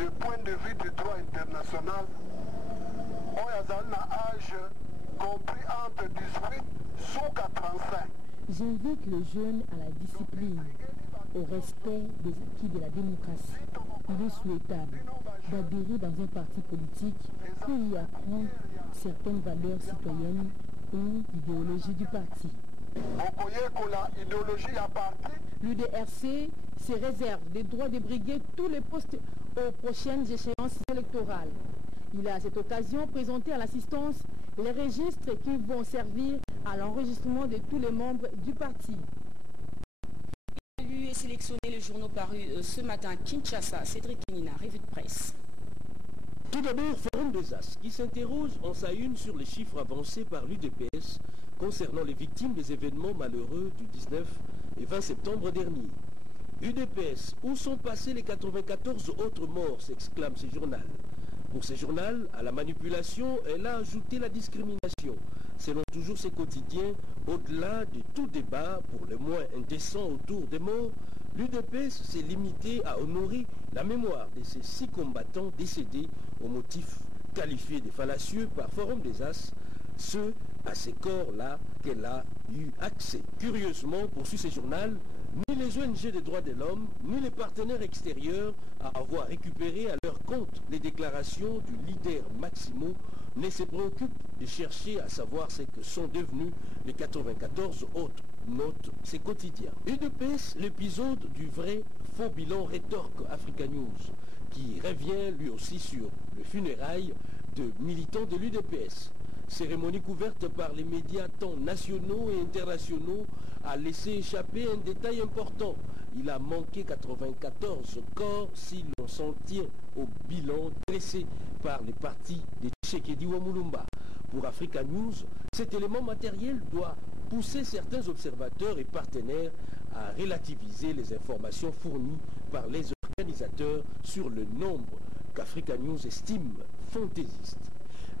du point de vue du droit international, on a âge compris entre 18 jusqu'à 35. J'invite le jeune à la discipline, au respect des acquis de la démocratie. Il est souhaitable d'adhérer dans un parti politique pour y apprendre certaines valeurs citoyennes ou l'idéologie du parti. L'UDRC se réserve des droits de briguer tous les postes aux prochaines échéances électorales. Il a à cette occasion présenté à l'assistance les registres qui vont servir à l'enregistrement de tous les membres du parti. Il a lu et sélectionné les journaux parus ce matin à Kinshasa. Cédric Kenina, revue de presse. Tout d'abord, Forum des As, qui s'interroge en sa une sur les chiffres avancés par l'UDPS concernant les victimes des événements malheureux du 19 et 20 septembre dernier. UDPS, où sont passés les 94 autres morts, s'exclame ce journal. Pour ce journal, à la manipulation, elle a ajouté la discrimination. Selon toujours ces quotidiens, au-delà de tout débat, pour le moins indécent autour des morts, l'UDPS s'est limité à honorer la mémoire de ces 6 combattants décédés au motif qualifié de fallacieux par Forum des As, ceux à ces corps-là qu'elle a eu accès. Curieusement, poursuit ce journal, ni les ONG des droits de l'homme, ni les partenaires extérieurs à avoir récupéré à leur compte les déclarations du leader Maximo ne se préoccupent de chercher à savoir ce que sont devenus les 94 autres, note ces quotidiens. UDPS, l'épisode du vrai faux bilan rétorque Africa News, qui revient lui aussi sur le funérail de militants de l'UDPS. Cérémonie couverte par les médias tant nationaux et internationaux a laissé échapper un détail important. Il a manqué 94 corps si l'on s'en tient au bilan dressé par les partis de Tshisekedi Wamulumba. Pour Africa News, cet élément matériel doit pousser certains observateurs et partenaires à relativiser les informations fournies par les organisateurs sur le nombre qu'Africa News estime fantaisiste.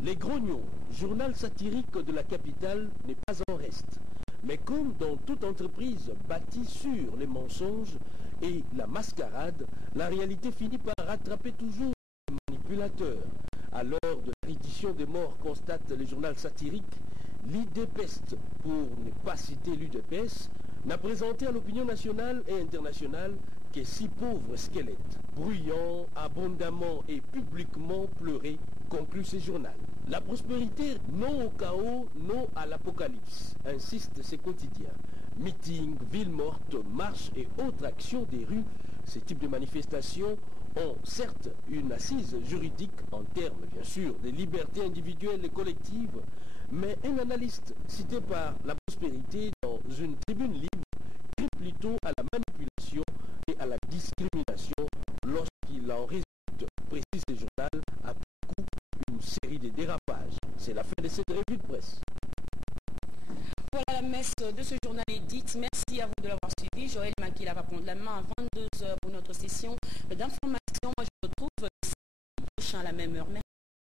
Les Grognons, journal satirique de la capitale, n'est pas en reste. Mais comme dans toute entreprise bâtie sur les mensonges et la mascarade, la réalité finit par rattraper toujours les manipulateurs. À l'heure de la reddition des morts, constate le journal satirique, l'IDPEST, pour ne pas citer l'UDPS, n'a présenté à l'opinion nationale et internationale que 6 pauvres squelettes, bruyants, abondamment et publiquement pleurés, conclut ce journal. La prospérité, non au chaos, non à l'apocalypse, insiste ces quotidiens. Meetings, villes mortes, marches et autres actions des rues, ces types de manifestations ont certes une assise juridique en termes bien sûr de libertés individuelles et collectives, mais un analyste cité par La Prospérité dans une tribune libre crie plutôt à la manipulation et à la discrimination lorsqu'il en résulte, précise le journal, après coup une série de dérapages. C'est la fin de cette revue de presse. Voilà, la messe de ce journal est dite. Merci à vous de l'avoir suivi. Joël Makila va prendre la main à 22 h pour notre session d'information. Moi, je vous retrouve samedi prochain à la même heure.